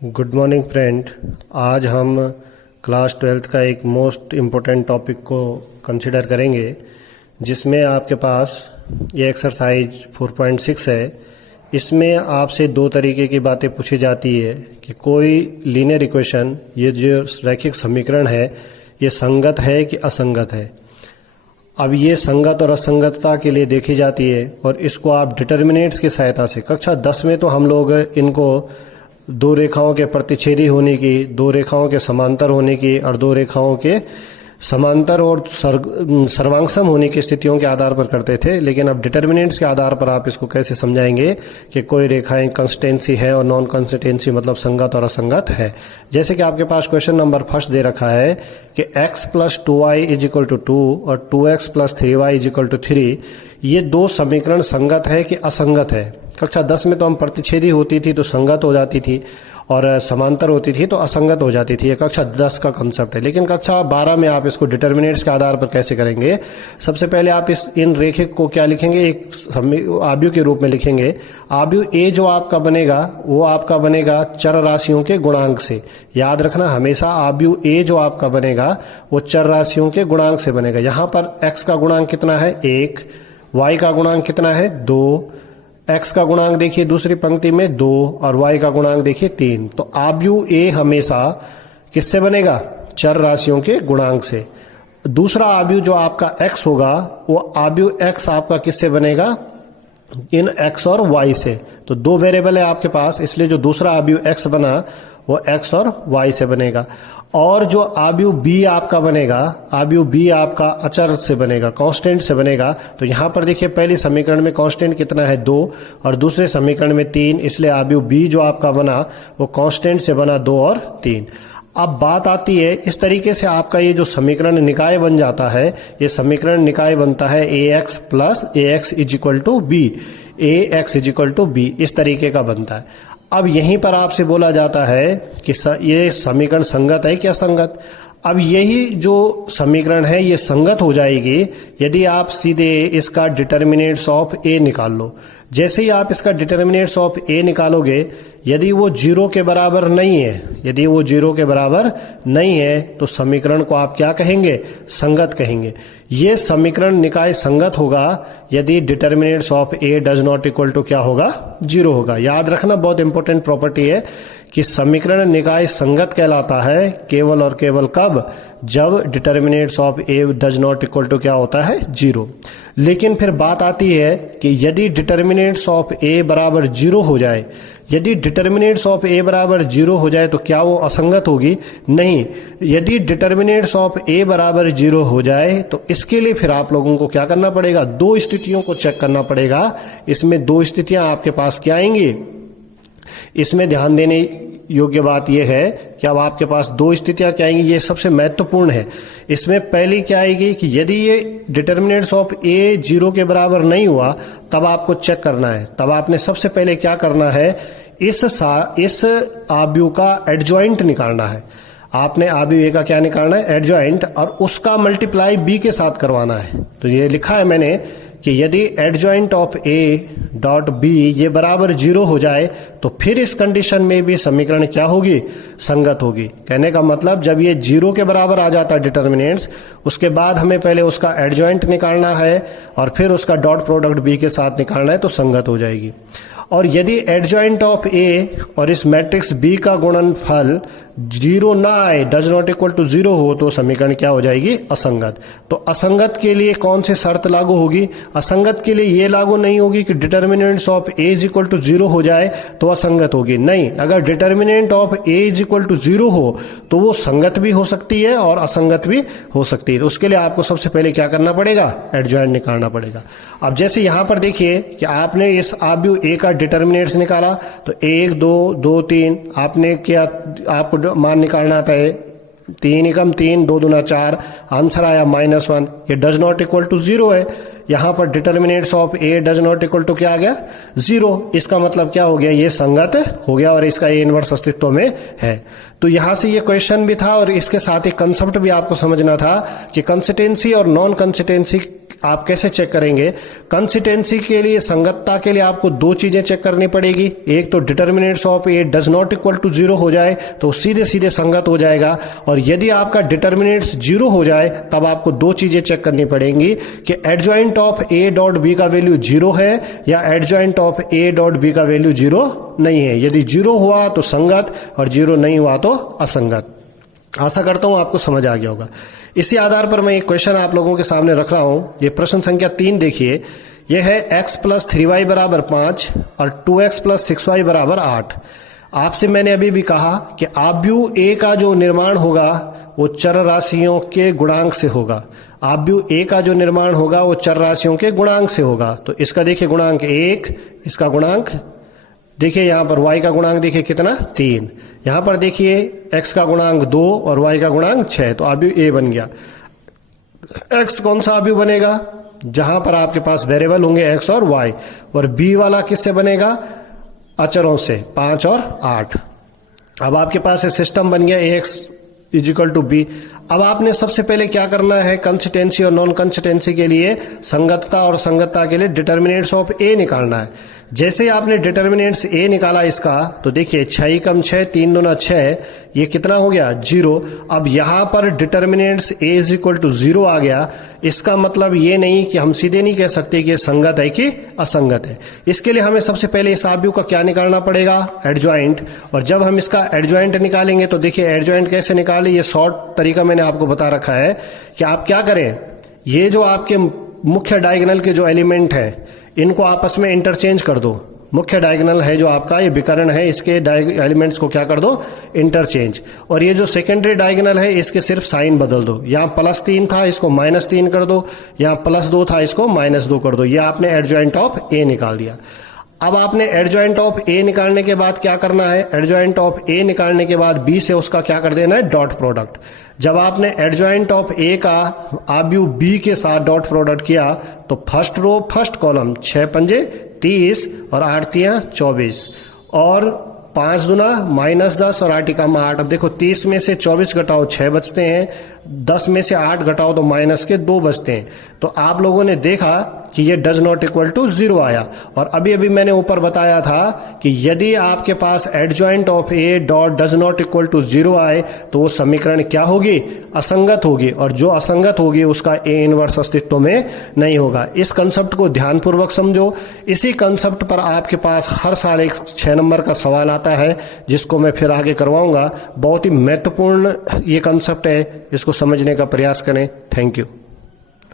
Good morning friend. आज हम class 12th का एक मोस्ट इम्पोर्टेंट टॉपिक को कंसिडर करेंगे, जिसमें आपके पास ये एक्सरसाइज 4.6 है। इसमें आपसे दो तरीके की बातें पूछी जाती है कि कोई लीनियर इक्वेशन, ये जो रैखिक समीकरण है, ये संगत है कि असंगत है। अब ये संगत और असंगतता के लिए देखी जाती है और इसको आप डिटर्मिनेंट्स की सहायता से, कक्षा 10 में तो हम लोग इनको दो रेखाओं के प्रतिच्छेदी होने की, दो रेखाओं के समांतर होने की और दो रेखाओं के समांतर और सर्वांगसम होने की स्थितियों के आधार पर करते थे। लेकिन अब डिटर्मिनेंट्स के आधार पर आप इसको कैसे समझाएंगे कि कोई रेखाएं कंसिस्टेंसी है और नॉन कंसिस्टेंसी मतलब संगत और असंगत है। जैसे कि आपके पास क्वेश्चन नंबर फर्स्ट दे रखा है कि x + 2y = 2 और 2x + 3y = 3, ये दो समीकरण संगत है कि असंगत है। कक्षा 10 में तो हम प्रतिच्छेदी होती थी तो संगत हो जाती थी और समांतर होती थी तो असंगत हो जाती थी। ये कक्षा 10 का कंसेप्ट है। लेकिन कक्षा 12 में आप इसको डिटर्मिनेंट्स के आधार पर कैसे करेंगे? सबसे पहले आप इन रेखिक को क्या लिखेंगे? एक आव्यूह के रूप में लिखेंगे। आव्यूह ए जो आपका बनेगा वो आपका बनेगा चर राशियों के गुणांक से। याद रखना, हमेशा आव्यूह ए जो आपका बनेगा वो चर राशियों के गुणांक से बनेगा। यहां पर x का गुणांक कितना है? 1, y का गुणांक कितना है? 2, x का गुणांक देखिए दूसरी पंक्ति में 2 और y का गुणांक देखिए 3। तो आव्यूह ए हमेशा किससे बनेगा? चर राशियों के गुणांक से। दूसरा आव्यूह जो आपका x होगा वो आव्यूह x आपका किससे बनेगा? इन x और y से। तो दो वेरिएबल है आपके पास, इसलिए जो दूसरा आव्यूह x बना वो x और y से बनेगा। और जो आव्यूह b आपका बनेगा, आव्यूह b आपका अचर से बनेगा, कांस्टेंट से बनेगा। तो यहां पर देखिए पहले समीकरण में कांस्टेंट कितना है? 2 और दूसरे समीकरण में 3, इसलिए आव्यूह b जो आपका बना वो कांस्टेंट से बना 2 और 3। अब बात आती है, इस तरीके से आपका ये जो समीकरण निकाय बन जाता है, ये समीकरण निकाय बनता है ax + ax = b, ax = b, इस तरीके का बनता है। अब यहीं पर आपसे बोला जाता है कि ये समीकरण संगत है कि असंगत। अब यही जो समीकरण है ये संगत हो जाएगी यदि आप सीधे इसका डिटर्मिनेंट्स ऑफ ए निकाल लो। जैसे ही आप इसका डिटर्मिनेंट्स ऑफ ए निकालोगे, यदि वो 0 के बराबर नहीं है, यदि वो 0 के बराबर नहीं है तो समीकरण को आप क्या कहेंगे? संगत कहेंगे। ये समीकरण निकाय संगत होगा यदि determinants of A does not equal to क्या होगा? 0 होगा। याद रखना, बहुत इंपॉर्टेंट प्रॉपर्टी है कि समीकरण निकाय संगत कहलाता है केवल और केवल कब? जब determinants of A does not equal to क्या होता है? 0। लेकिन फिर बात आती है कि यदि डिटर्मिनेंट्स ऑफ ए बराबर 0 हो जाए, यदि डिटर्मिनेंट्स ऑफ ए बराबर 0 हो जाए तो क्या वो असंगत होगी? नहीं। यदि डिटर्मिनेंट्स ऑफ ए बराबर 0 हो जाए तो इसके लिए फिर आप लोगों को क्या करना पड़ेगा? दो स्थितियों को चेक करना पड़ेगा। इसमें दो स्थितियां आपके पास क्या आएंगी? इसमें ध्यान देने योग्य बात यह है कि अब आपके पास दो स्थितियां क्या आएंगी, ये सबसे महत्वपूर्ण है। इसमें पहली क्या आएगी कि यदि ये डिटर्मिनेंट्स ऑफ ए 0 के बराबर नहीं हुआ तब आपको चेक करना है। तब आपने सबसे पहले क्या करना है? इस आव्यूह का एडजॉइंट निकालना है। आपने आव्यूह ए का क्या निकालना है? एडजॉइंट, और उसका मल्टीप्लाई बी के साथ करवाना है। तो ये लिखा है मैंने कि यदि adjoint of A dot B ये बराबर 0 हो जाए तो फिर इस कंडीशन में भी समीकरण क्या होगी? संगत होगी। कहने का मतलब जब ये 0 के बराबर आ जाता है डिटर्मिनेंट्स, उसके बाद हमें पहले उसका एडजॉइंट निकालना है और फिर उसका डॉट प्रोडक्ट बी के साथ निकालना है, तो संगत हो जाएगी। और यदि एडजॉइंट ऑफ ए और इस मैट्रिक्स बी का गुणनफल 0 ना आए, डज नॉट इक्वल टू 0 हो, तो समीकरण क्या हो जाएगी? असंगत। तो असंगत के लिए कौन सी शर्त लागू होगी? असंगत के लिए ये लागू नहीं होगी कि डिटर्मिनेंट्स ऑफ ए = 0 हो जाए तो असंगत होगी। नहीं, अगर डिटर्मिनेंट ऑफ ए = 0 हो तो वो संगत भी हो सकती है और असंगत भी हो सकती है। तो उसके लिए आपको सबसे पहले क्या करना पड़ेगा? एडजॉइंट निकालना पड़ेगा। अब जैसे यहां पर देखिए कि आपने इस आव्यूह ए का डिटर्मिनेंट्स निकाला तो 1, 2, 2, 3 आपने क्या, आपको मान निकालना था 3 एकम 3, 2 दूना 4, आंसर आया -1। ये डज नॉट इक्वल टू 0 है। यहां पर determinants of A does not equal to क्या आ गया 0। इसका मतलब क्या हो गया, ये संगत हो गया और इसका ए इनवर्स अस्तित्व में है। तो यहां से ये क्वेश्चन भी था और इसके साथ एक कंसेप्ट भी आपको समझना था कि कंसिस्टेंसी और नॉन कंसिस्टेंसी आप कैसे चेक करेंगे। कंसिस्टेंसी के लिए, संगतता के लिए आपको दो चीजें चेक करनी पड़ेगी। एक तो determinants of A does not equal to 0 हो जाए तो सीधे सीधे संगत हो जाएगा, और यदि आपका डिटर्मिनेंट्स 0 हो जाए तब आपको दो चीजें चेक करनी पड़ेंगी कि adjoint of A dot B का वैल्यू 0 है या adjoint of A dot B का वैल्यू 0 नहीं है। यदि 0 हुआ तो संगत और 0 नहीं हुआ तो असंगत। आशा करता हूं आपको समझ आ गया होगा। इसी आधार पर मैं एक क्वेश्चन आप लोगों के सामने रख रहा हूं। ये प्रश्न संख्या 3 देखिए, यह है x प्लस 3y बराबर 5 और 2x प्लस 6y बराबर 8। आपसे मैंने अभी भी कहा कि आव्यूह a का जो निर्माण होगा वो चर राशियों के गुणांक से होगा। आव्यूह a का जो निर्माण होगा वो चर राशियों के गुणांक से होगा। तो इसका देखिए गुणांक 1, इसका गुणांक देखिए, यहां पर y का गुणांक देखिए कितना 3, यहां पर देखिए x का गुणांक 2 और y का गुणांक 6। तो आव्यूह a बन गया। x कौन सा आव्यूह बनेगा, जहां पर आपके पास वेरिएबल होंगे x और y, और b वाला किससे बनेगा, अचरों से 5 और 8। अब आपके पास ये सिस्टम बन गया ax इजिकल टू बी। अब आपने सबसे पहले क्या करना है, कंसिस्टेंसी और नॉन कंसिस्टेंसी के लिए, संगतता और संगतता के लिए डिटर्मिनेंट्स ऑफ ए निकालना है। जैसे आपने डिटर्मिनेंट्स ए निकाला इसका, तो देखिए 6 कम 6, 3 दूना 6, ये कितना हो गया 0। अब यहां पर determinants A is equal to 0 आ गया। इसका मतलब ये नहीं कि हम सीधे नहीं कह सकते कि संगत है कि असंगत है। इसके लिए हमें सबसे पहले इस आव्यूह का क्या निकालना पड़ेगा, एडजॉइंट। और जब हम इसका एडजॉइंट निकालेंगे तो देखिए एडजॉइंट कैसे निकाले, ये शॉर्ट तरीका मैंने आपको बता रखा है कि आप क्या करें, ये जो आपके मुख्य डायगोनल के जो एलिमेंट हैं इनको आपस में इंटरचेंज कर दो। मुख्य डायगोनल है जो आपका, ये विकर्ण है, इसके एलिमेंट्स को क्या कर दो, इंटरचेंज। और ये जो सेकेंडरी डायगोनल है इसके सिर्फ साइन बदल दो। यहां +3 था, इसको -3 कर दो, यहां +2 था, इसको -2 कर दो। ये आपने एडजॉइंट ऑफ ए निकाल दिया। अब आपने एडजॉइंट ऑफ ए निकालने के बाद क्या करना है, एडजॉइंट ऑफ ए निकालने के बाद बी से उसका क्या कर देना है, डॉट प्रोडक्ट। जब आपने एडजॉइंट ऑफ ए का आव्यूह बी के साथ डॉट प्रोडक्ट किया तो फर्स्ट रो फर्स्ट कॉलम 6 पंजे 30 और 8 तियां 24 और 5 दूना -10 और 8 एकामा 8। अब देखो 30 में से 24 घटाओ 6 बचते हैं, 10 में से 8 घटाओ तो -2 बचते हैं। तो आप लोगों ने देखा कि ये डज नॉट इक्वल टू 0 आया। और अभी अभी मैंने ऊपर बताया था कि यदि आपके पास adjoint of A dot does not equal to 0 आए तो वो समीकरण क्या होगी, असंगत होगी, और जो असंगत होगी उसका ए इनवर्स अस्तित्व में नहीं होगा। इस कंसेप्ट को ध्यानपूर्वक समझो। इसी कंसेप्ट पर आपके पास हर साल एक 6 नंबर का सवाल आता है जिसको मैं फिर आगे करवाऊंगा। बहुत ही महत्वपूर्ण ये कंसेप्ट है, इसको समझने का प्रयास करें। Thank you.